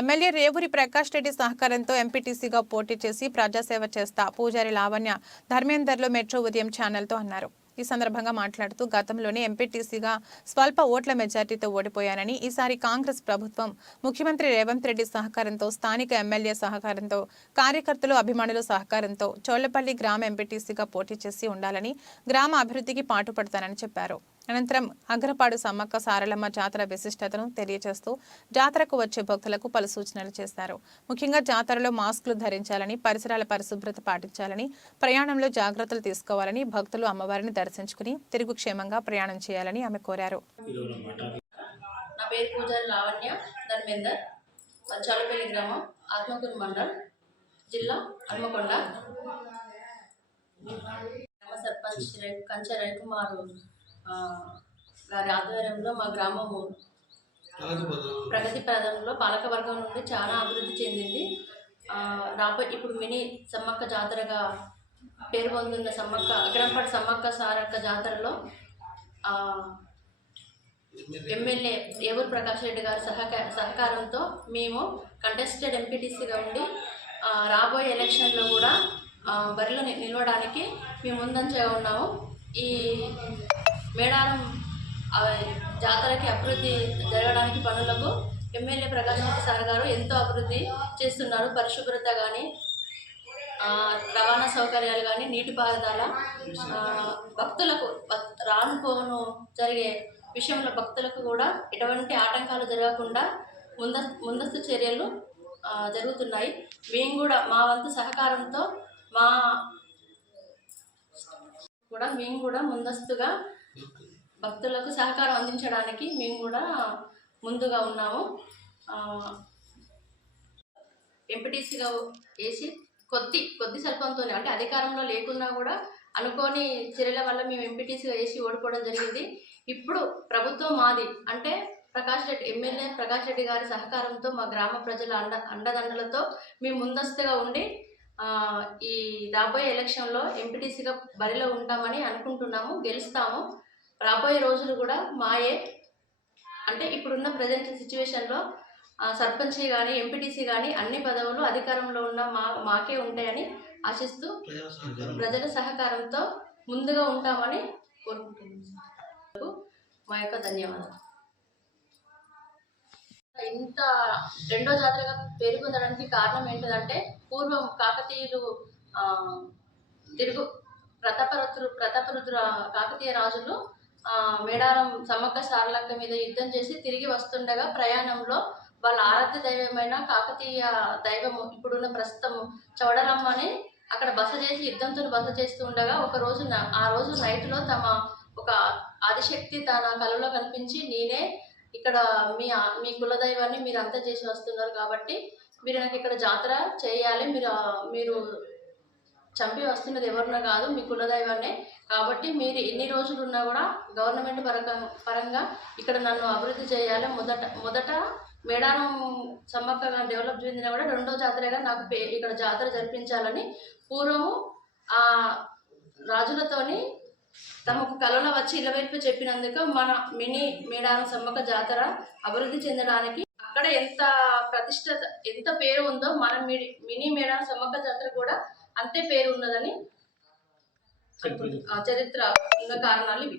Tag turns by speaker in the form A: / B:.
A: MLA Revuri Prakash Reddy సహకారంతో ఎంపీటీసీగా పోటీ చేసి ప్రజాసేవ చేస్తా పూజారి లావణ్య ధర్మేందర్లో మెట్రో ఉదయం ఛానల్తో అన్నారు. ఈ సందర్భంగా మాట్లాడుతూ గతంలోనే ఎంపీటీసీగా స్వల్ప ఓట్ల మెజార్టీతో ఓడిపోయానని ఈసారి కాంగ్రెస్ ప్రభుత్వం ముఖ్యమంత్రి రేవంత్ రెడ్డి సహకారంతో స్థానిక ఎమ్మెల్యే సహకారంతో కార్యకర్తలు అభిమానుల సహకారంతో చోళ్ళపల్లి గ్రామ ఎంపీటీసీగా పోటీ చేసి ఉండాలని గ్రామ అభివృద్ధికి పాటుపడతానని చెప్పారు. అనంతరం అగ్రపాడు సమ్మక్క సారలమ్మ జాతర విశిష్టతను తెలియజేస్తూ జాతరకు వచ్చే భక్తులకు పలు సూచనలు చేశారు. ముఖ్యంగా జాతరలో మాస్కులు ధరించాలని పరిసరాల పరిశుభ్రత పాటించాలని ప్రయాణంలో జాగ్రత్తలు తీసుకోవాలని భక్తులు అమ్మవారిని దర్శించుకుని తిరుగు క్షేమంగా ప్రయాణం చేయాలని ఆమె కోరారు.
B: నా పేరు పూజారి లావణ్య ధర్మేందర్ గ్రామం ఆత్మకూరు మండల్ జిల్లా గ్రామ సర్పంచ్ కంచె రవికుమారు. గారి ఆధ్వర్యంలో మా గ్రామము ప్రగతి ప్రదంలో పాలకవర్గం నుండి చాలా అభివృద్ధి చెందింది. ఆ, ఇప్పుడు మినీ సమ్మక్క జాతరగా పేరు పొందున్న సమ్మక్క అగ్రంపాటి సమ్మక్క సారక్క జాతరలో ఎమ్మెల్యే ఏవూరు ప్రకాష్ రెడ్డి గారి సహక సహకారంతో మేము కంటెస్టెడ్ ఎంపీటీసీగా ఉండి రాబోయే ఎలక్షన్లో కూడా బరిలో నిలవడానికి మేము ముందంజగా ఉన్నాము. ఈ మేడారం జాతరకి అభివృద్ధి జరగడానికి పనులకు ఎమ్మెల్యే ప్రకాష్ రెడ్డి సార్ గారు ఎంతో అభివృద్ధి చేస్తున్నారు. పరిశుభ్రత కానీ రవాణా సౌకర్యాలు కానీ నీటిపారుదల భక్తులకు రానుపోను జరిగే విషయంలో భక్తులకు కూడా ఎటువంటి ఆటంకాలు జరగకుండా ముంద ముందస్తు చర్యలు జరుగుతున్నాయి. మేము కూడా మా వంతు సహకారంతో మా కూడా మేము కూడా ముందస్తుగా భక్తులకు సహకారం అందించడానికి మేము కూడా ముందుగా ఉన్నాము. ఎంపీటీసీగా వేసి కొద్ది కొద్ది స్వల్పంతో అంటే అధికారంలో లేకున్నా కూడా అనుకోని చర్యల వల్ల మేము ఎంపీటీసీగా వేసి ఓడిపోవడం జరిగింది. ఇప్పుడు ప్రభుత్వం మాది అంటే ప్రకాష్ రెడ్డి ఎమ్మెల్యే ప్రకాష్ రెడ్డి గారి సహకారంతో మా గ్రామ ప్రజల అండ అండదండలతో మేము ముందస్తుగా ఉండి ఈ రాబోయే ఎలక్షన్లో ఎంపీటీసీగా బరిలో ఉంటామని అనుకుంటున్నాము గెలుస్తాము. రాబోయే రోజులు కూడా మాయే. అంటే ఇప్పుడున్న ప్రజెంట్ సిచ్యువేషన్లో సర్పంచ్ కానీ ఎంపీటీసీ కానీ అన్ని పదవులు అధికారంలో ఉన్న మా మాకే ఉంటాయని ఆశిస్తూ ప్రజల సహకారంతో ముందుగా ఉంటామని కోరుకుంటున్నాను మా యొక్క ధన్యవాదాలు. ఇంత రెండో జాతరగా పేరు పొందడానికి కారణం ఏంటంటే పూర్వం కాకతీయులు తిరుగు ప్రతాపరుద్రు ప్రతాపరుద్ర కాకతీయ రాజులు మేడారం సమ్మక్క సారలక్క మీద యుద్ధం చేసి తిరిగి వస్తుండగా ప్రయాణంలో వాళ్ళ ఆరాధ్య దైవమైన కాకతీయ దైవము ఇప్పుడున్న ప్రస్తుతం చౌడరమ్మని అక్కడ బస చేసి యుద్ధంతో బస చేస్తూ ఉండగా ఒక రోజు ఆ రోజు నైట్లో తమ ఒక ఆదిశక్తి తన కలలో కనిపించి నేనే ఇక్కడ మీ మీ కులదైవాన్ని మీరు అంతా చేసి వస్తున్నారు కాబట్టి మీరు నాకు ఇక్కడ జాతర చేయాలి. మీరు మీరు చంపి వస్తున్నది ఎవరినో కాదు మీ కులదైవాన్నే కాబట్టి మీరు ఎన్ని రోజులు ఉన్నా కూడా గవర్నమెంట్ పరంగా పరంగా ఇక్కడ నన్ను అభివృద్ధి చేయాలి. మొదట మొదట మేడారం సమ్మక్కగా డెవలప్ చెందిన కూడా రెండో జాతరగా నాకు పే ఇక్కడ జాతర జరిపించాలని పూర్వము ఆ రాజులతోని తమకు కళలో వచ్చి ఇలవైపు చెప్పినందుకు మన మినీ మేడారం సమ్మక్క జాతర అభివృద్ధి చెందడానికి అక్కడ ఎంత ప్రతిష్ట ఎంత పేరు ఉందో మన మిడి మినీ మేడారం సమ్మక్క జాతర కూడా అంతే పేరు ఉన్నదని ఆ చరిత్ర ఉన్న కారణాలు ఇవి.